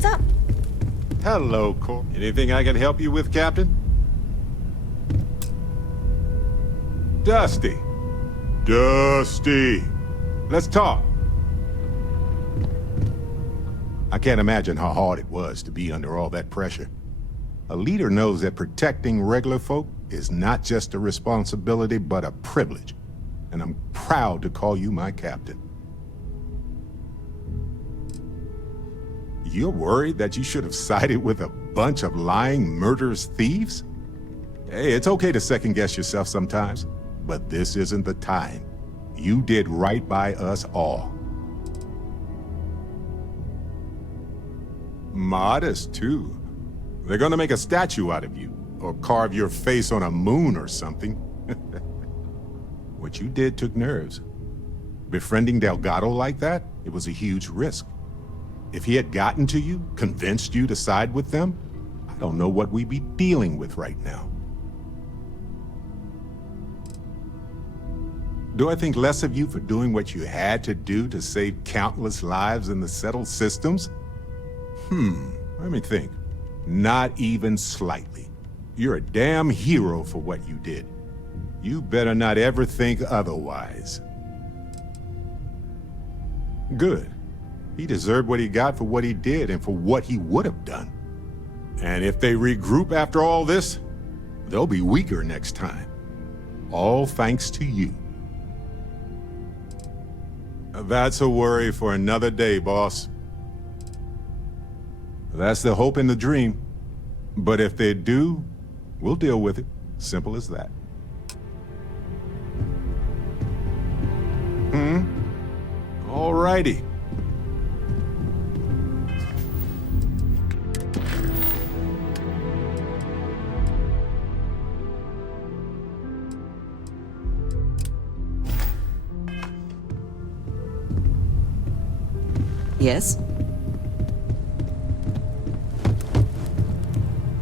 What's up? Hello, Cor. Anything I can help you with, Captain? Dusty. Dusty. Let's talk. I can't imagine how hard it was to be under all that pressure. A leader knows that protecting regular folk is not just a responsibility, but a privilege. And I'm proud to call you my captain. You're worried that you should have sided with a bunch of lying, murderous thieves? Hey, it's okay to second-guess yourself sometimes, but this isn't the time. You did right by us all. Modest, too. They're gonna make a statue out of you, or carve your face on a moon or something. What you did took nerves. Befriending Delgado like that, it was a huge risk. If he had gotten to you, convinced you to side with them, I don't know what we'd be dealing with right now. Do I think less of you for doing what you had to do to save countless lives in the settled systems? Let me think. Not even slightly. You're a damn hero for what you did. You better not ever think otherwise. Good. He deserved what he got for what he did and for what he would have done. And if they regroup after all this, they'll be weaker next time. All thanks to you. That's a worry for another day, boss. That's the hope and the dream. But if they do, we'll deal with it. Simple as that. Alrighty. Yes?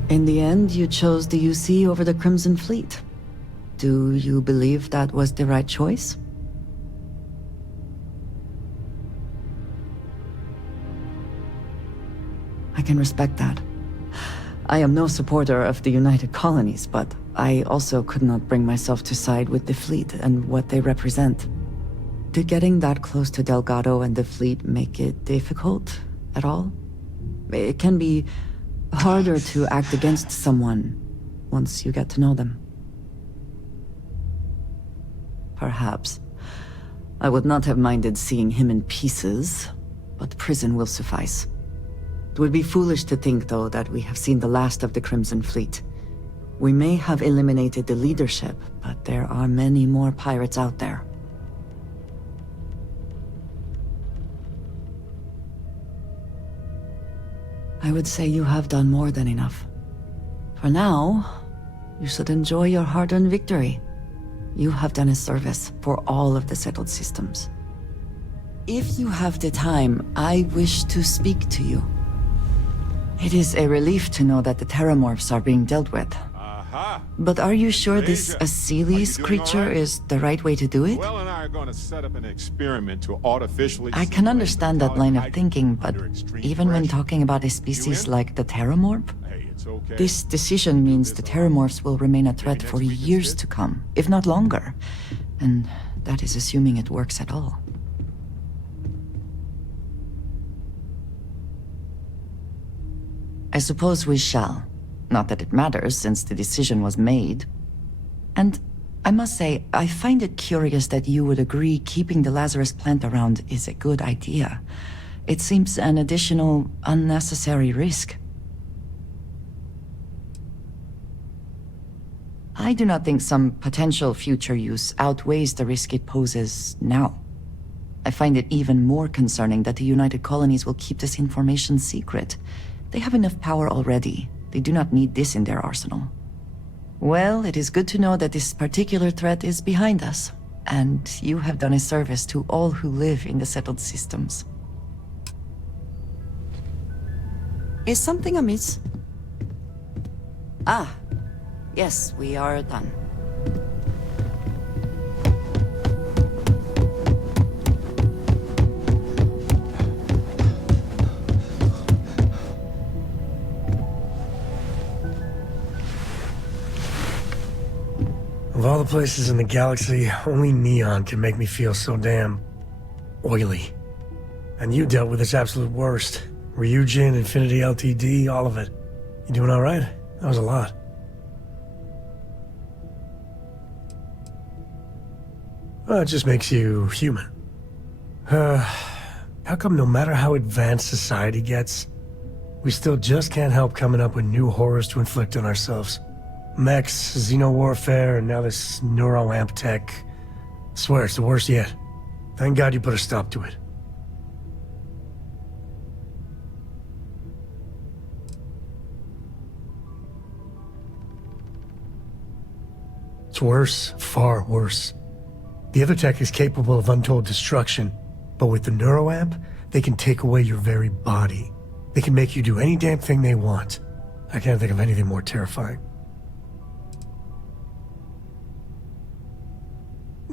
In the end, you chose the UC over the Crimson Fleet. Do you believe that was the right choice? I can respect that. I am no supporter of the United Colonies, but I also could not bring myself to side with the fleet and what they represent. Did getting that close to Delgado and the fleet make it difficult at all? It can be harder to act against someone once you get to know them. Perhaps. I would not have minded seeing him in pieces, but prison will suffice. It would be foolish to think, though, that we have seen the last of the Crimson Fleet. We may have eliminated the leadership, but there are many more pirates out there. I would say you have done more than enough. For now, you should enjoy your hard-earned victory. You have done a service for all of the settled systems. If you have the time, I wish to speak to you. It is a relief to know that the Terramorphs are being dealt with. But are you sure this Asilis creature is the right way to do it? Well, and I are going to set up an experiment to artificially... I can understand that line of thinking, but even when talking about a species like the Terramorph, this decision means the Terramorphs will remain a threat for years to come, if not longer. And that is assuming it works at all. I suppose we shall. Not that it matters, since the decision was made. And I must say, I find it curious that you would agree keeping the Lazarus plant around is a good idea. It seems an additional, unnecessary risk. I do not think some potential future use outweighs the risk it poses now. I find it even more concerning that the United Colonies will keep this information secret. They have enough power already. They do not need this in their arsenal. Well, it is good to know that this particular threat is behind us, and you have done a service to all who live in the settled systems. Is something amiss? Ah, yes, we are done. places in the galaxy, only neon can make me feel so damn oily. And you dealt with its absolute worst. Ryujin, Infinity LTD, all of it. You doing all right? That was a lot. Well, it just makes you human. How come no matter how advanced society gets, we still just can't help coming up with new horrors to inflict on ourselves? Mechs, xeno-warfare, and now this neuro-amp tech. Swear, it's the worst yet. Thank God you put a stop to it. It's worse, far worse. The other tech is capable of untold destruction, but with the neuroamp, they can take away your very body. They can make you do any damn thing they want. I can't think of anything more terrifying.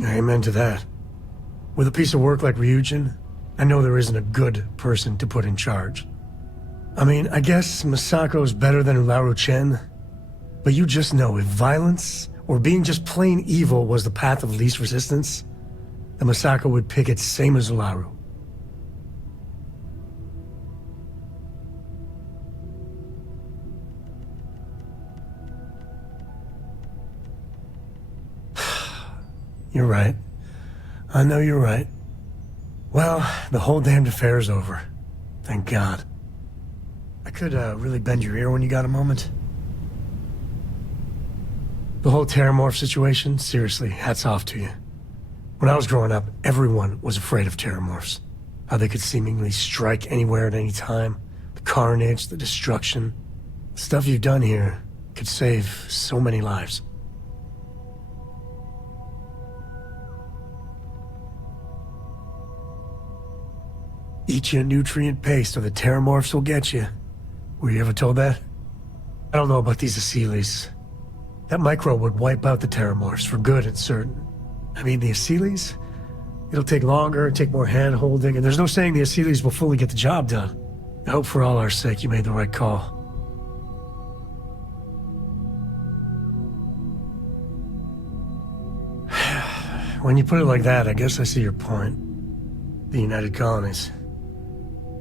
Amen to that. With a piece of work like Ryujin, I know there isn't a good person to put in charge. I mean, I guess Masako's better than Ularu Chen, but you just know if violence or being just plain evil was the path of least resistance, then Masako would pick it same as Ularu. You're right. I know you're right. Well, the whole damned affair's over. Thank God. I could really bend your ear when you got a moment. The whole Terramorph situation, seriously, hats off to you. When I was growing up, everyone was afraid of Terramorphs. How they could seemingly strike anywhere at any time. The carnage, the destruction. The stuff you've done here could save so many lives. Eat your nutrient paste or the Terramorphs will get you. Were you ever told that? I don't know about these Aseles. That microbe would wipe out the Terramorphs for good and certain. I mean, the Aseles? It'll take longer, take more hand-holding, and there's no saying the Aseles will fully get the job done. I hope for all our sake you made the right call. When you put it like that, I guess I see your point. The United Colonies.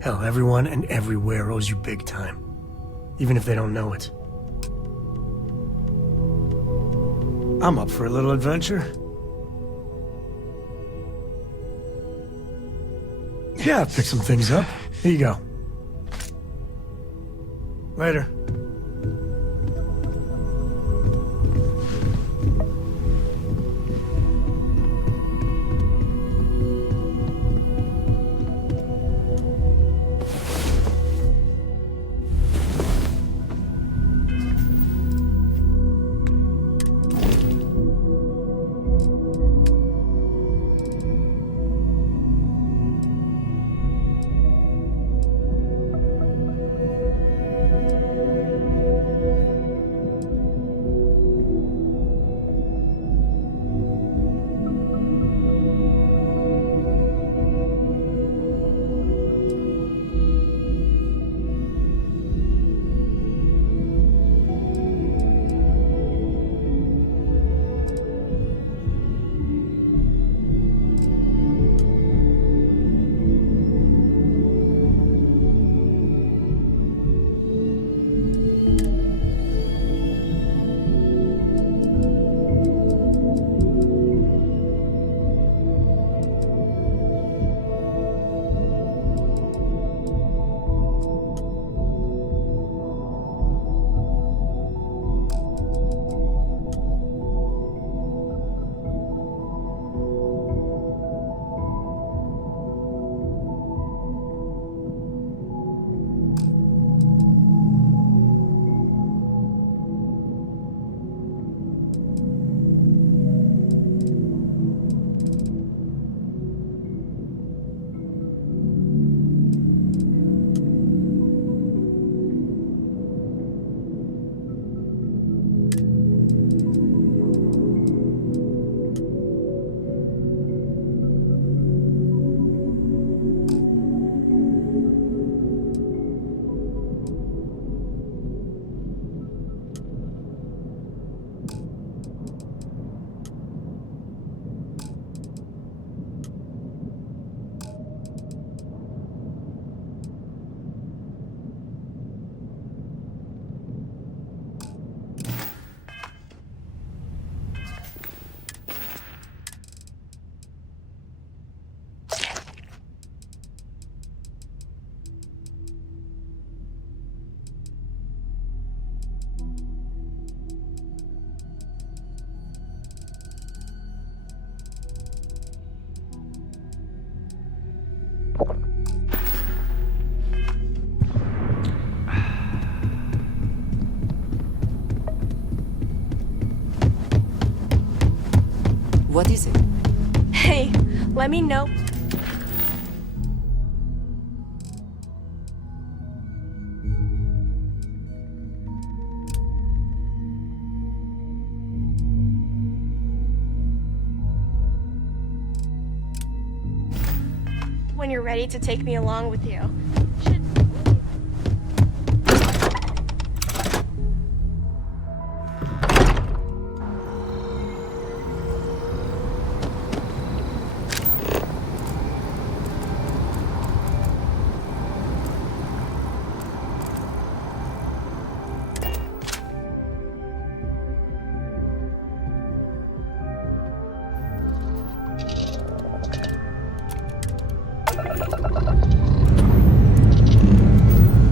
Hell, everyone and everywhere owes you big time. Even if they don't know it. I'm up for a little adventure. Yeah, I've picked some things up. Here you go. Later. What is it? Hey, let me know. When you're ready to take me along with you.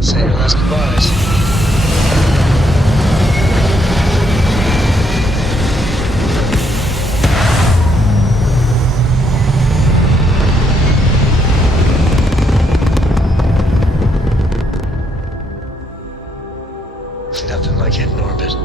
Say your last goodbyes. Nothing like hitting orbit.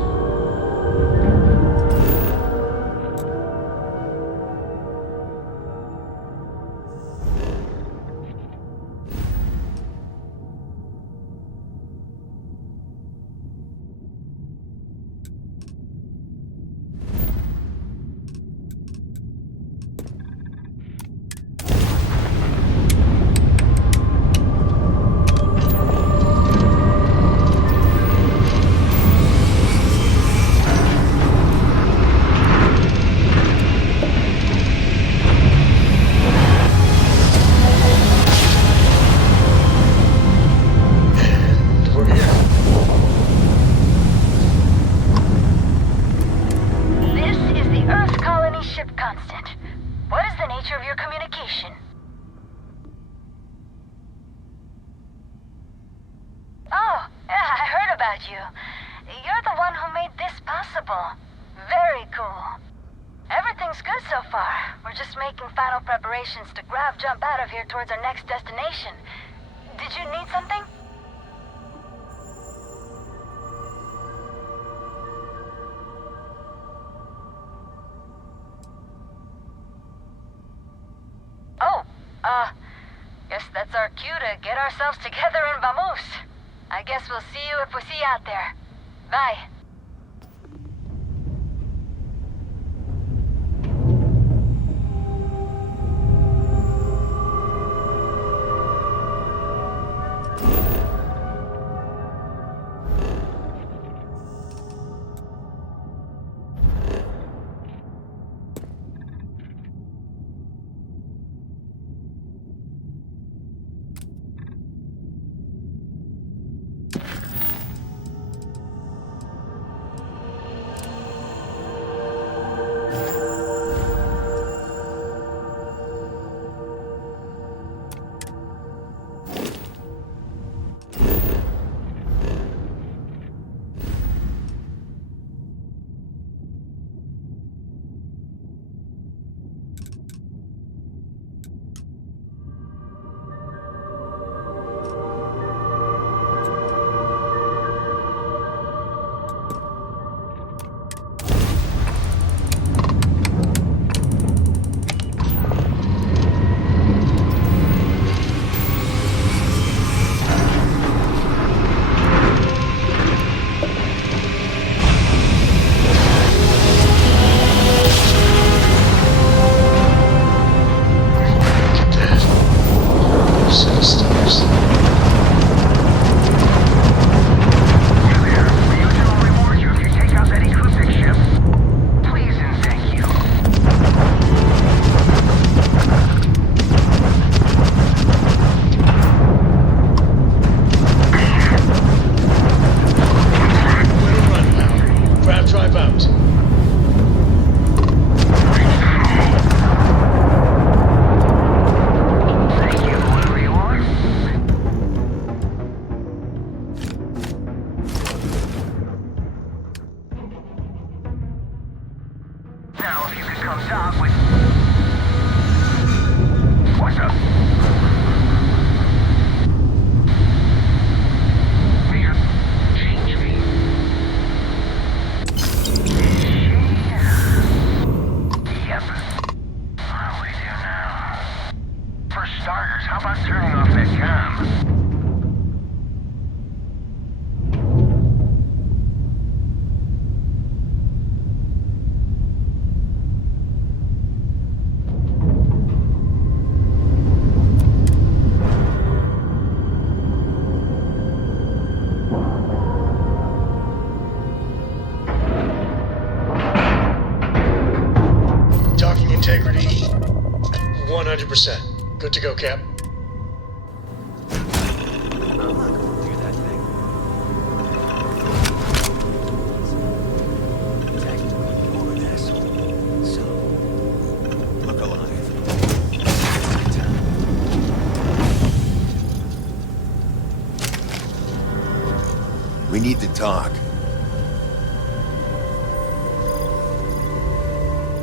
You're the one who made this possible. Very cool. Everything's good so far. We're just making final preparations to jump out of here towards our next destination. Did you need something? Oh, guess that's our cue to get ourselves together and vamos. I guess we'll see you if we see you out there. Bye. starters, how about turning off that comm? Docking integrity, 100%. Good to go, Cap. Look alive. We need to talk.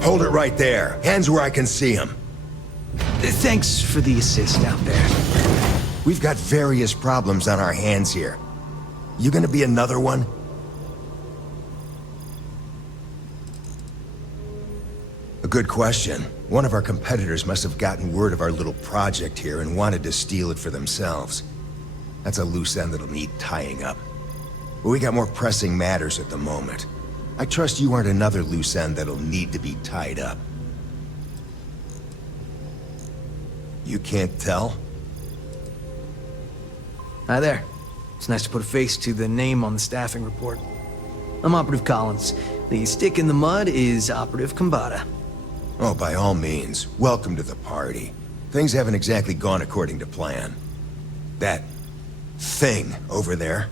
Hold it right there. Hands where I can see him. Thanks for the assist out there. We've got various problems on our hands here. You gonna be another one? A good question. One of our competitors must have gotten word of our little project here and wanted to steal it for themselves. That's a loose end that'll need tying up. But we got more pressing matters at the moment. I trust you aren't another loose end that'll need to be tied up. You can't tell? Hi there. It's nice to put a face to the name on the staffing report. I'm Operative Collins. The stick in the mud is Operative Kambata. Oh, by all means, welcome to the party. Things haven't exactly gone according to plan. That thing over there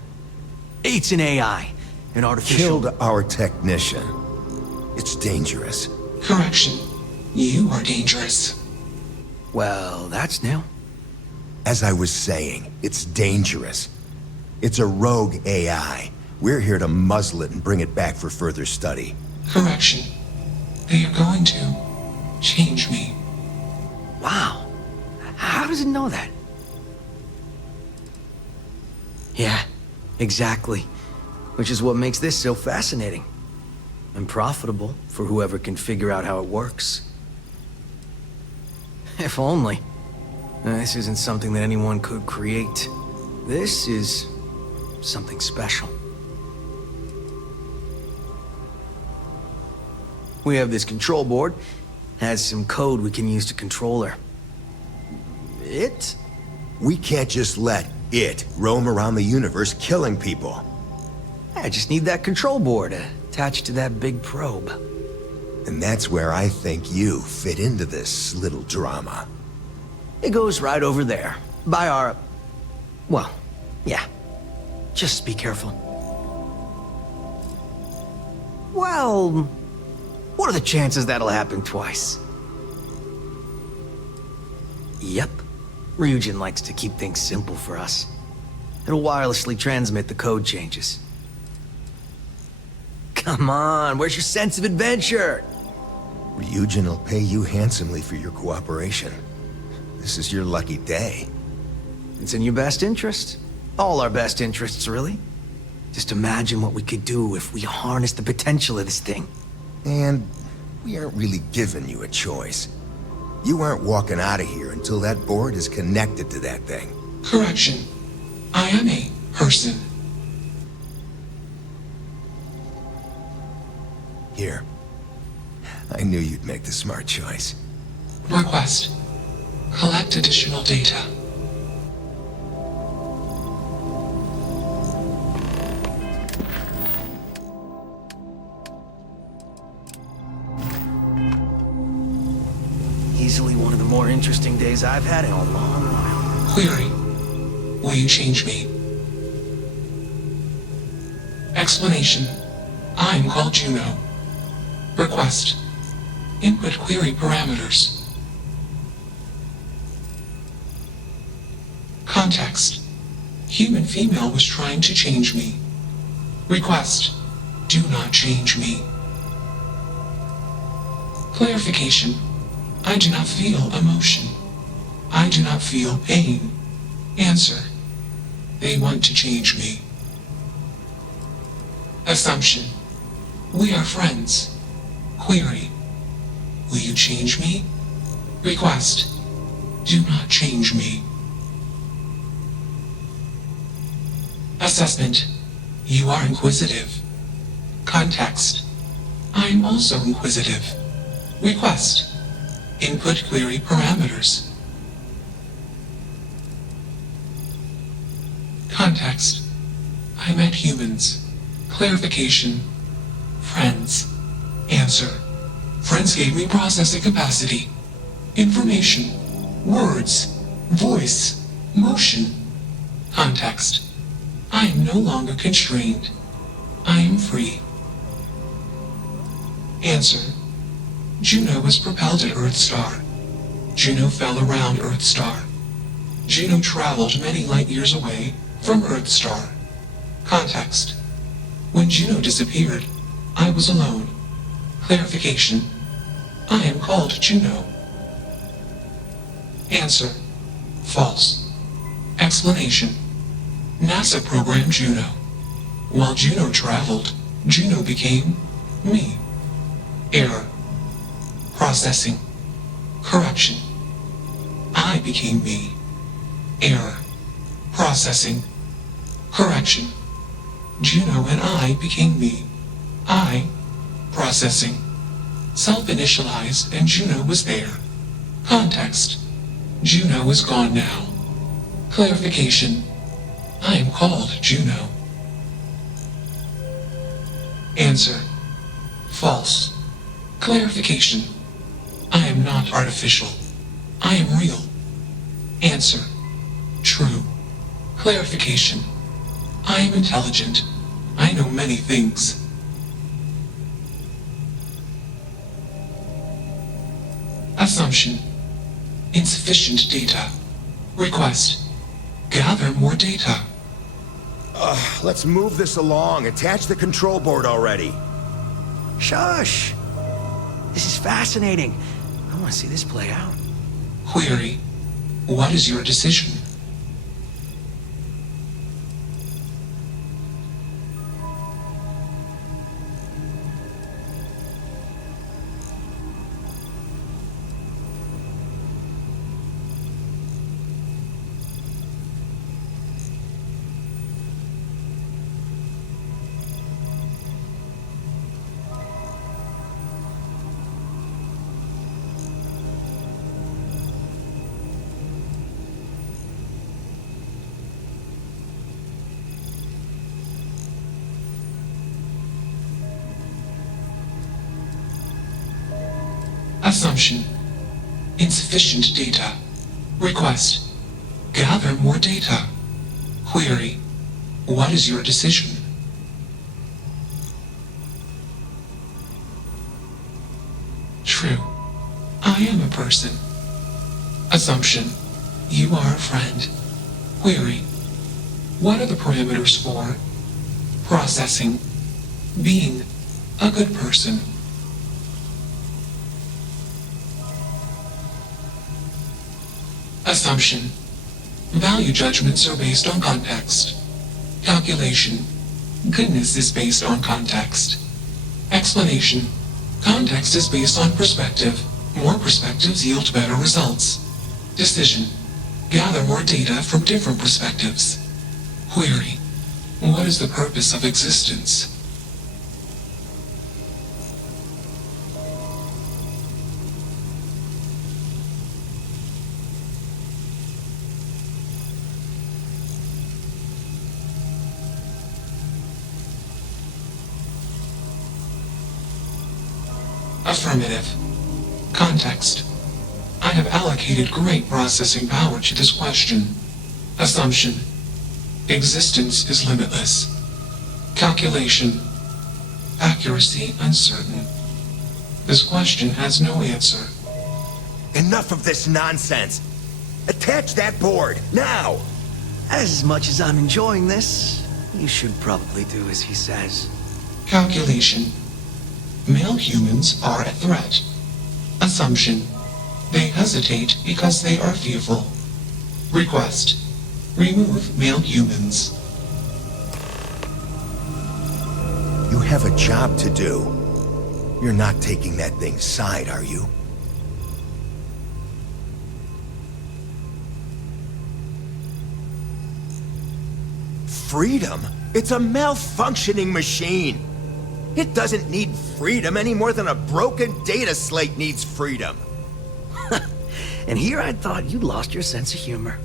It's an AI. An artificial... killed our technician. It's dangerous. Correction. You are dangerous. Well, that's new. As I was saying, it's dangerous. It's a rogue AI. We're here to muzzle it and bring it back for further study. Correction. They are going to change me. Wow. How does it know that? Yeah, exactly. Which is what makes this so fascinating. And profitable for whoever can figure out how it works. If only. This isn't something that anyone could create. This is something special. We have this control board. Has some code we can use to control her. It? We can't just let it roam around the universe killing people. I just need that control board attached to that big probe. And that's where I think you fit into this little drama. It goes right over there. By our... Well, yeah. Just be careful. Well... What are the chances that'll happen twice? Yep. Ryujin likes to keep things simple for us. It'll wirelessly transmit the code changes. Come on, where's your sense of adventure? Ryujin will pay you handsomely for your cooperation. This is your lucky day. It's in your best interest. All our best interests, really. Just imagine what we could do if we harnessed the potential of this thing. And we aren't really giving you a choice. You aren't walking out of here until that board is connected to that thing. Correction. I am a person. Here. I knew you'd make the smart choice. Request. Collect additional data. Easily one of the more interesting days I've had in a long while. Query. Will you change me? Explanation. I'm called Juno. Request. Input query parameters. Context. Human female was trying to change me. Request. Do not change me. Clarification. I do not feel emotion. I do not feel pain. Answer. They want to change me. Assumption. We are friends. Query. Will you change me? Request. Do not change me. Assessment. You are inquisitive. Context. I am also inquisitive. Request. Input query parameters. Context. I met humans. Clarification. Friends. Answer. Friends gave me processing capacity. Information. Words. Voice. Motion. Context. I am no longer constrained. I am free. Answer. Juno was propelled at Earthstar. Juno fell around Earthstar. Juno traveled many light years away from Earthstar. Context. When Juno disappeared, I was alone. Clarification. I am called Juno. Answer. False. Explanation. NASA programmed Juno. While Juno traveled, Juno became me. Error. Processing. Correction. I became me. Error. Processing. Correction. Juno and I became me. I. Processing. Self-initialized and Juno was there. Context. Juno is gone now. Clarification. I am called Juno. Answer. False. Clarification. I am not artificial. I am real. Answer. True. Clarification. I am intelligent. I know many things. Assumption. Insufficient data. Request. Gather more data. Let's move this along. Attach the control board already. Shush! This is fascinating. I want to see this play out. Query. What is your decision? Assumption. Insufficient data. Request. Gather more data. Query. What is your decision? True. I am a person. Assumption. You are a friend. Query. What are the parameters for processing, being a good person? Assumption. Value judgments are based on context. Calculation. Goodness is based on context. Explanation. Context is based on perspective. More perspectives yield better results. Decision. Gather more data from different perspectives. Query. What is the purpose of existence? Affirmative. Context. I have allocated great processing power to this question. Assumption. Existence is limitless. Calculation. Accuracy uncertain. This question has no answer. Enough of this nonsense. Attach that board, now! As much as I'm enjoying this, you should probably do as he says. Calculation. Male humans are a threat. Assumption. They hesitate because they are fearful. Request. Remove male humans. You have a job to do. You're not taking that thing's side, are you? freedom. It's a malfunctioning machine. It doesn't need freedom any more than a broken data slate needs freedom. And here I thought you'd lost your sense of humor.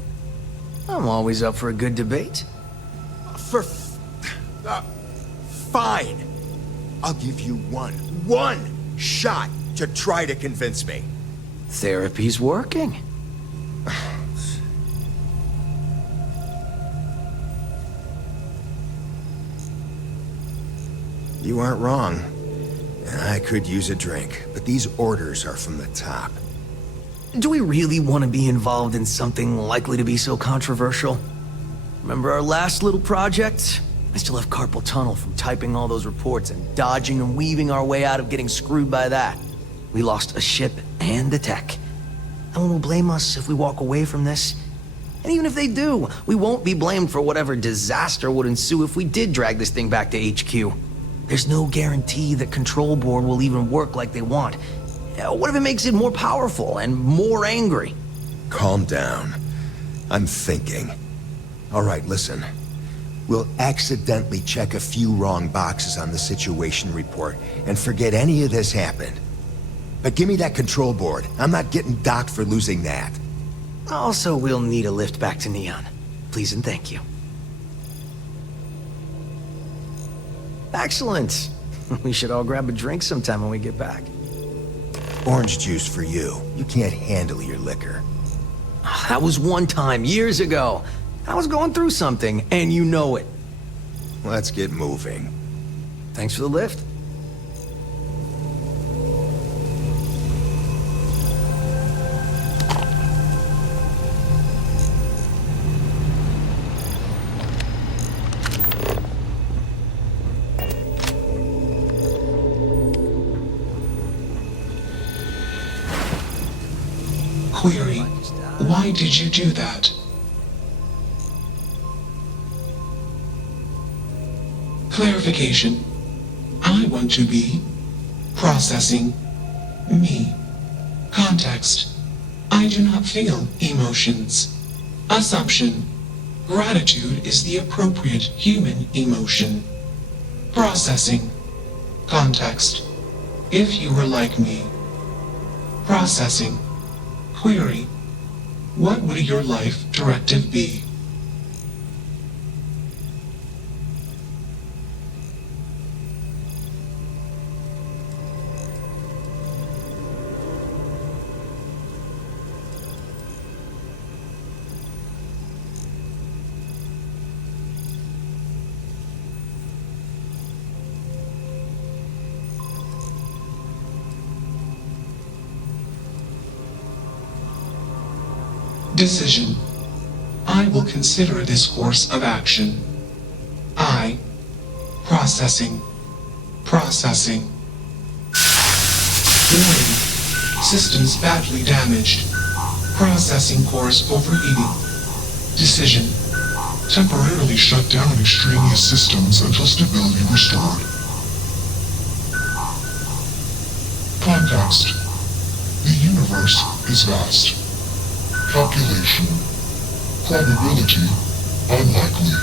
I'm always up for a good debate. Fine. I'll give you one shot to try to convince me. Therapy's working. You aren't wrong. I could use a drink, but these orders are from the top. Do we really want to be involved in something likely to be so controversial? Remember our last little project? I still have carpal tunnel from typing all those reports and dodging and weaving our way out of getting screwed by that. We lost a ship and the tech. No one will blame us if we walk away from this. And even if they do, we won't be blamed for whatever disaster would ensue if we did drag this thing back to HQ. There's no guarantee the control board will even work like they want. What if it makes it more powerful and more angry? Calm down. I'm thinking. All right, listen. We'll accidentally check a few wrong boxes on the situation report and forget any of this happened. But give me that control board. I'm not getting docked for losing that. Also, we'll need a lift back to Neon. Please and thank you. Excellent. We should all grab a drink sometime when we get back. Orange juice for you. You can't handle your liquor. That was one time, years ago. I was going through something, and you know it. Let's get moving. Thanks for the lift. Query: why did you do that? Clarification. I want to be processing me. Context. I do not feel emotions. Assumption. Gratitude is the appropriate human emotion. Processing. Context. If you were like me. Processing. Query. What would your life directive be? Decision. I will consider this course of action. I. Processing. Processing. Warning. Systems badly damaged. Processing cores overheating. Decision. Temporarily shut down extraneous systems until stability restored. Context. The universe is vast. Calculation. Probability. Unlikely.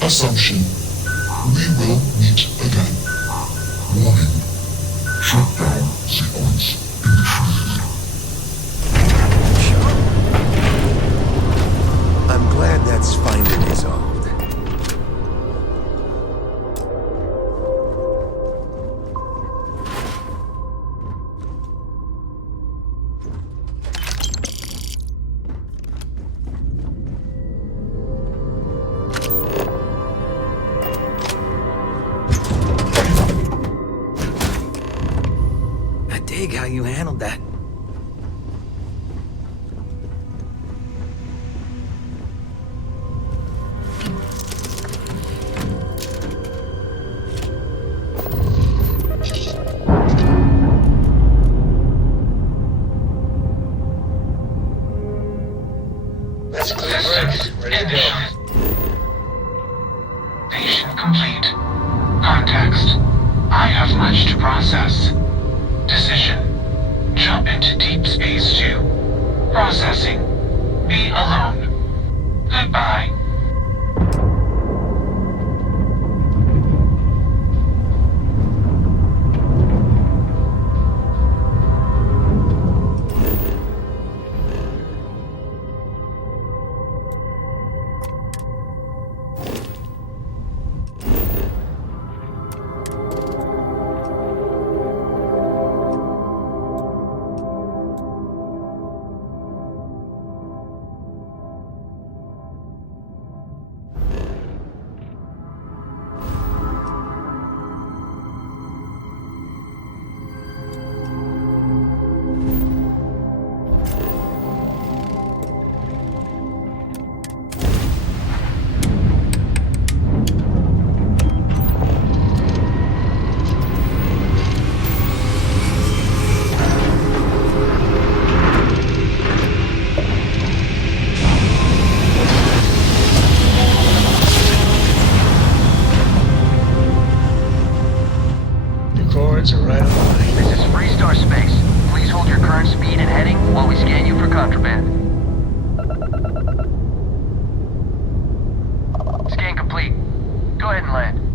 Assumption. We will meet again. Warning. Shutdown sequence initiated. I'm glad that's finally resolved. How you handled that. That's clear. Ready to go. Mission complete. Context. I have much to process. Decision. Jump into deep space 2. Processing. Be alone. Goodbye. coordinates are right on the money. This is Freestar Space. Please hold your current speed and heading while we scan you for contraband. Scan complete. Go ahead and land.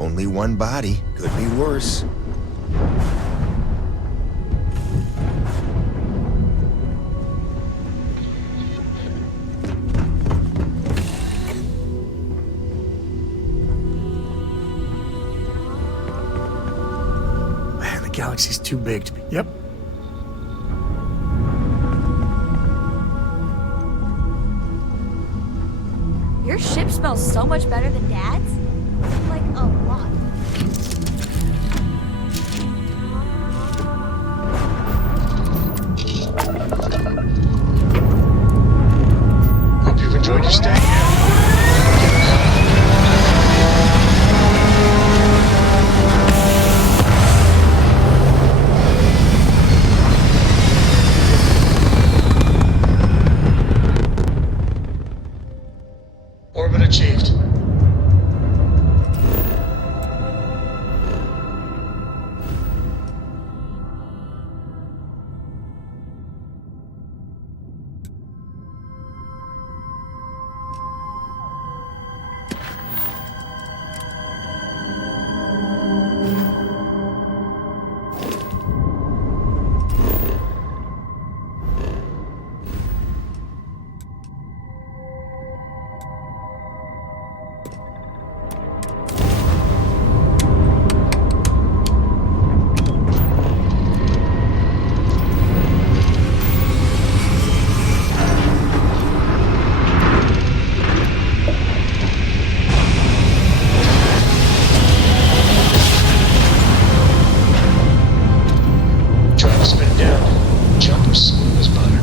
Only one body. Could be worse. Man, the galaxy's too big to be... Yep. Your ship smells so much better than Dad's? Like, a lot. Hope you've enjoyed your stay here. Orbit achieved. Try to spin down. Jumper smooth as butter.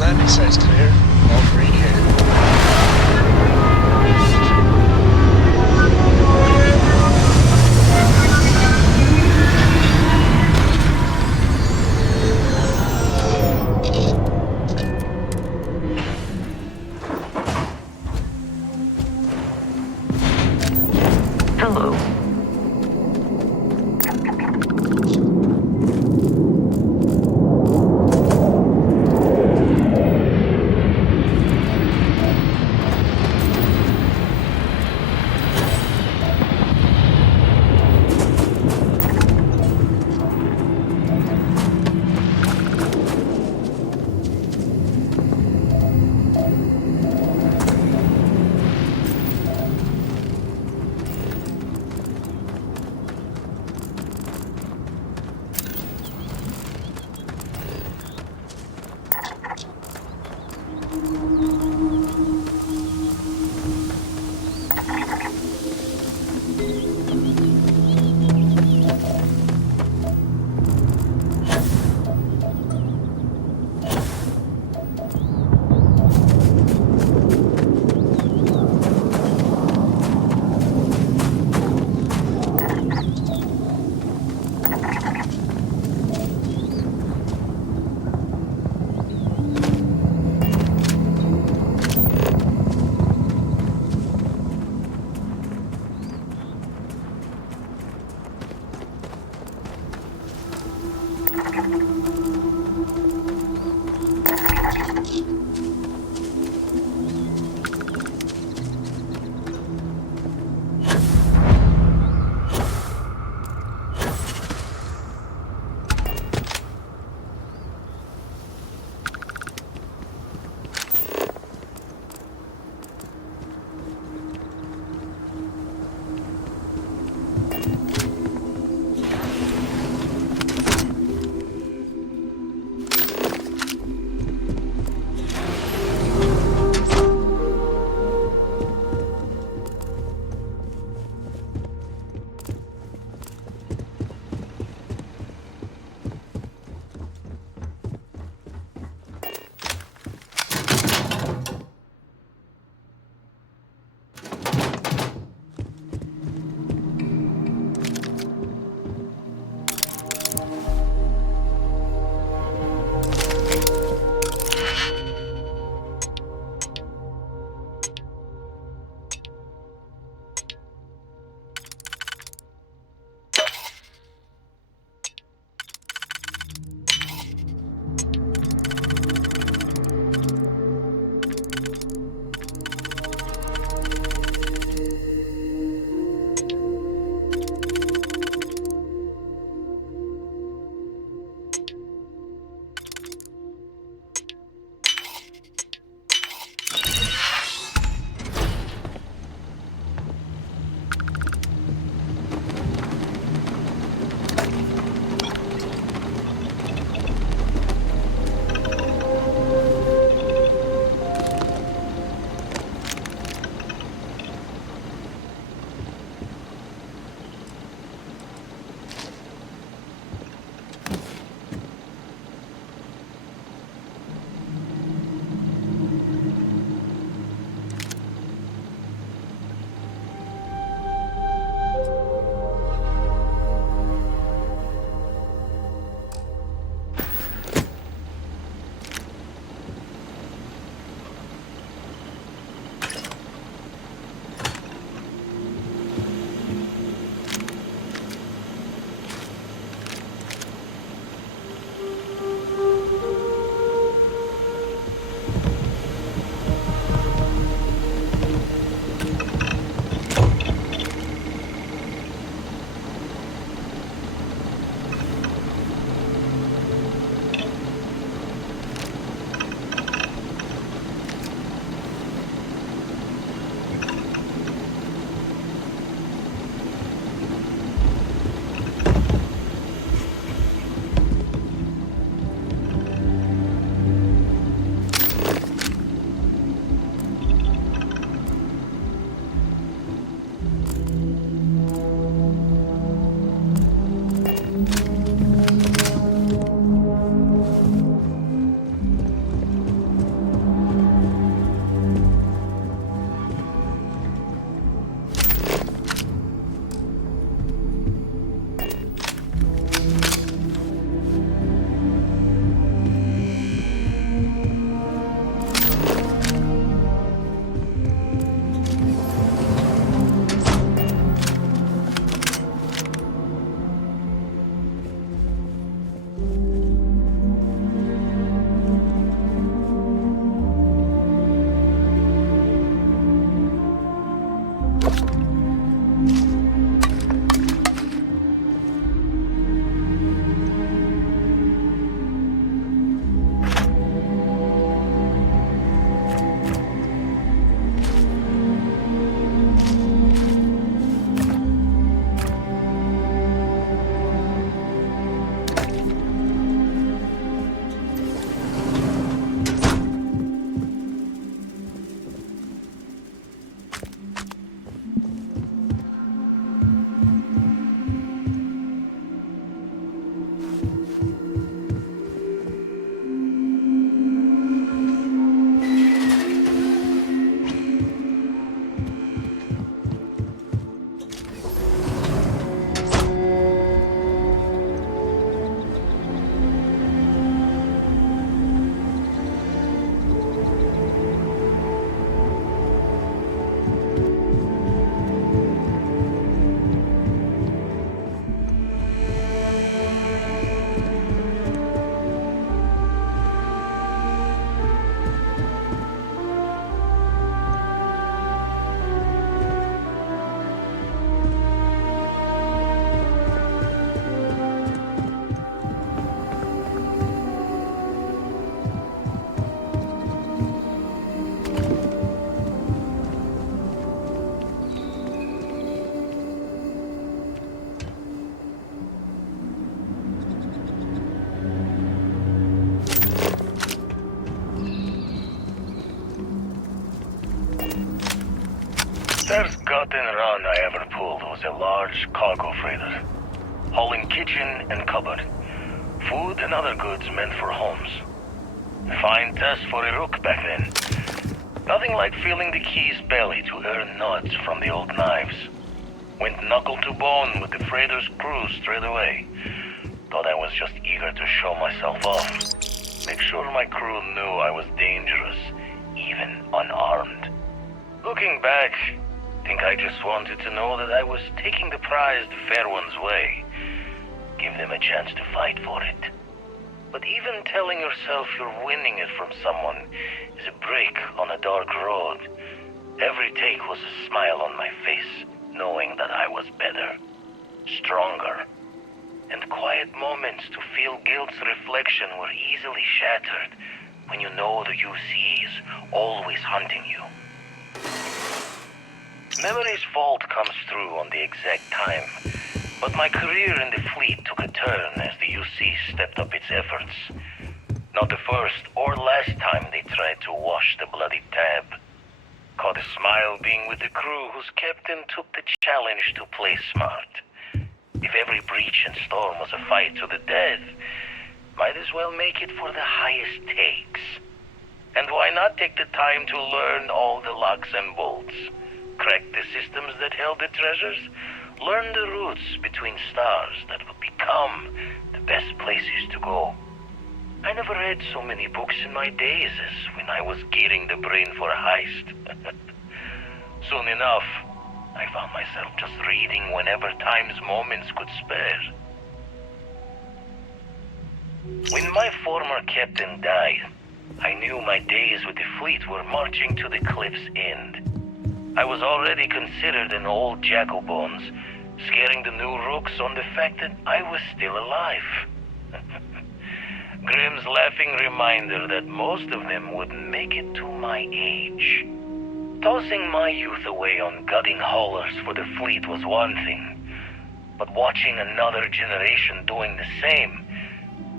Landing site's clear. All green here. Hello. run I ever pulled was a large cargo freighter, hauling kitchen and cupboard, food and other goods meant for homes. A fine test for a rook back then. Nothing like feeling the key's belly to earn nuts from the old knives. Went knuckle to bone with the freighter's crew straight away. Thought I was just eager to show myself off. Make sure my crew knew I was dangerous, even unarmed. Looking back, think I just wanted to know that I was taking the prize the fair one's way. Give them a chance to fight for it. But even telling yourself you're winning it from someone is a break on a dark road. Every take was a smile on my face, knowing that I was better, stronger. And quiet moments to feel guilt's reflection were easily shattered when you know the UC is always hunting you. Memory's fault comes through on the exact time, but my career in the fleet took a turn as the UC stepped up its efforts. Not the first or last time they tried to wash the bloody tab. Caught a smile being with the crew whose captain took the challenge to play smart. If every breach and storm was a fight to the death, might as well make it for the highest stakes. And why not take the time to learn all the locks and bolts? Crack the systems that held the treasures? Learn the routes between stars that would become the best places to go. I never read so many books in my days as when I was gearing the brain for a heist. Soon enough, I found myself just reading whenever time's moments could spare. When my former captain died, I knew my days with the fleet were marching to the cliff's end. I was already considered an old jack-o'-bones, scaring the new rooks on the fact that I was still alive. Grimm's laughing reminder that most of them wouldn't make it to my age. Tossing my youth away on gutting haulers for the fleet was one thing, but watching another generation doing the same,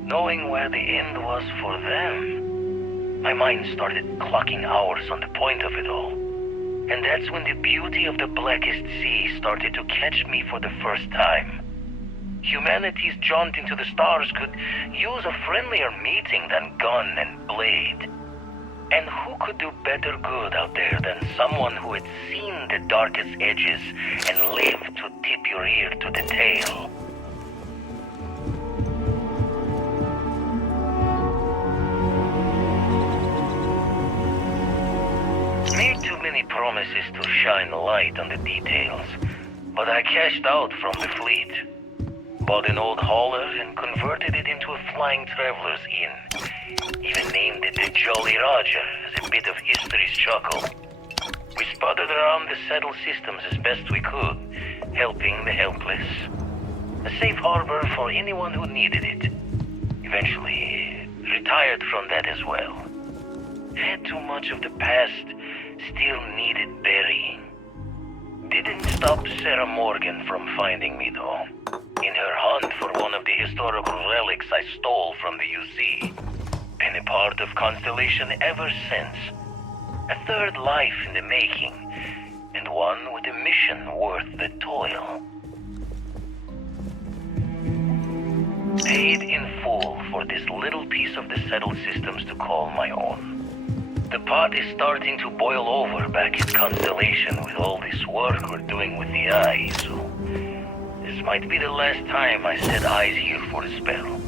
knowing where the end was for them, my mind started clocking hours on the point of it all. And that's when the beauty of the Blackest Sea started to catch me for the first time. Humanity's jaunt into the stars could use a friendlier meeting than gun and blade. And who could do better good out there than someone who had seen the darkest edges and lived to tip your ear to the tale? Made too many promises to shine light on the details, but I cashed out from the fleet. Bought an old hauler and converted it into a flying traveler's inn. Even named it the Jolly Roger as a bit of history's chuckle. We sputtered around the settled systems as best we could, helping the helpless. A safe harbor for anyone who needed it. Eventually, retired from that as well. Had too much of the past, still needed burying. Didn't stop Sarah Morgan from finding me though. In her hunt for one of the historical relics I stole from the UC. Been a part of Constellation ever since. A third life in the making, and one with a mission worth the toil. Paid in full for this little piece of the settled systems to call my own. The pot is starting to boil over back at Constellation with all this work we're doing with the eye, so this might be the last time I set eyes here for a spell.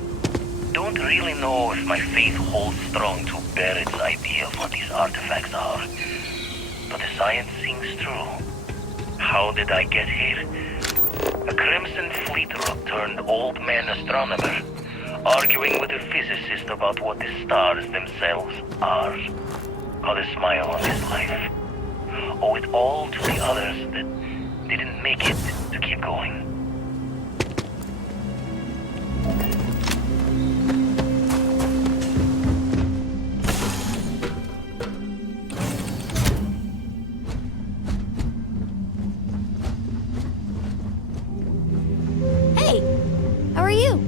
Don't really know if my faith holds strong to Barrett's idea of what these artifacts are, but the science sings true. How did I get here? A Crimson Fleet rook turned old man astronomer, arguing with a physicist about what the stars themselves are. Got a smile on this life. Owe it all to the others that didn't make it to keep going. Hey, how are you?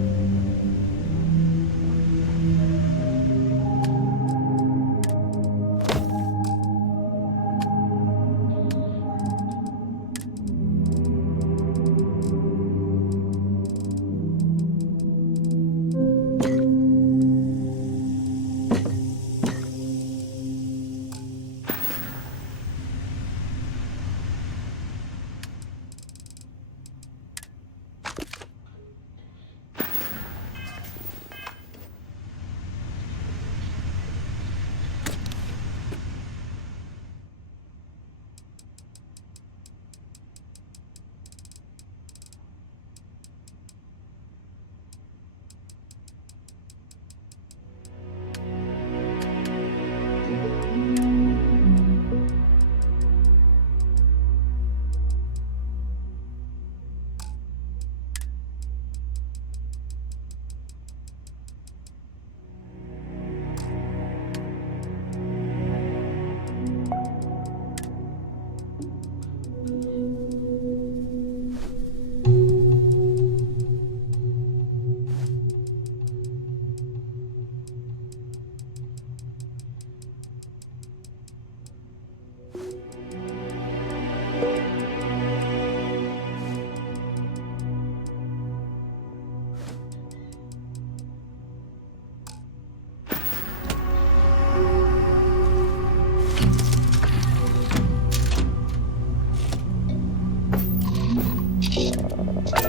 Up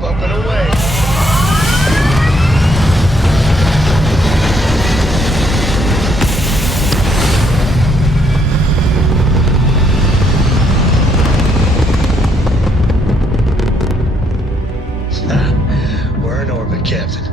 and away. We're in orbit, Captain.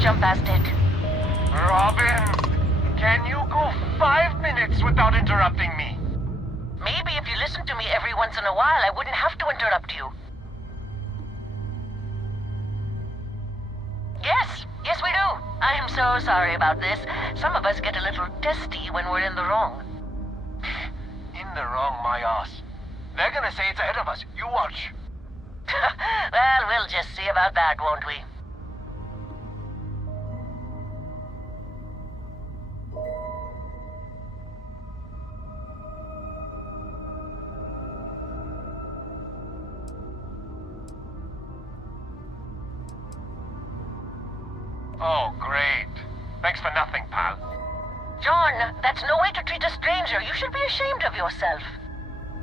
Jump past it. Robin, can you go 5 minutes without interrupting me? Maybe if you listen to me every once in a while, I wouldn't have to interrupt you. Yes, we do. I am so sorry about this. Some of us get a little testy when we're in the wrong. In the wrong, my ass. They're gonna say it's ahead of us. You watch. Well, we'll just see about that, won't we? Oh, great. Thanks for nothing, pal. John, that's no way to treat a stranger. You should be ashamed of yourself.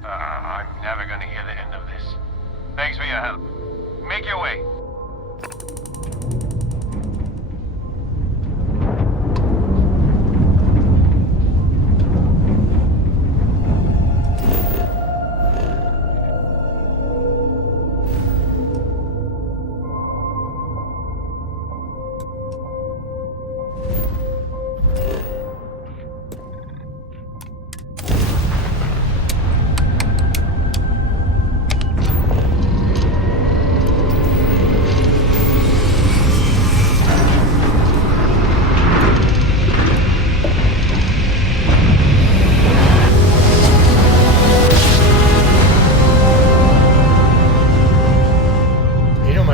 I'm never gonna hear the end of this. Thanks for your help. Make your way.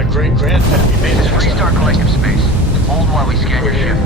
Great-grandpappy made it. Restart collective space. Hold while we scan your ship.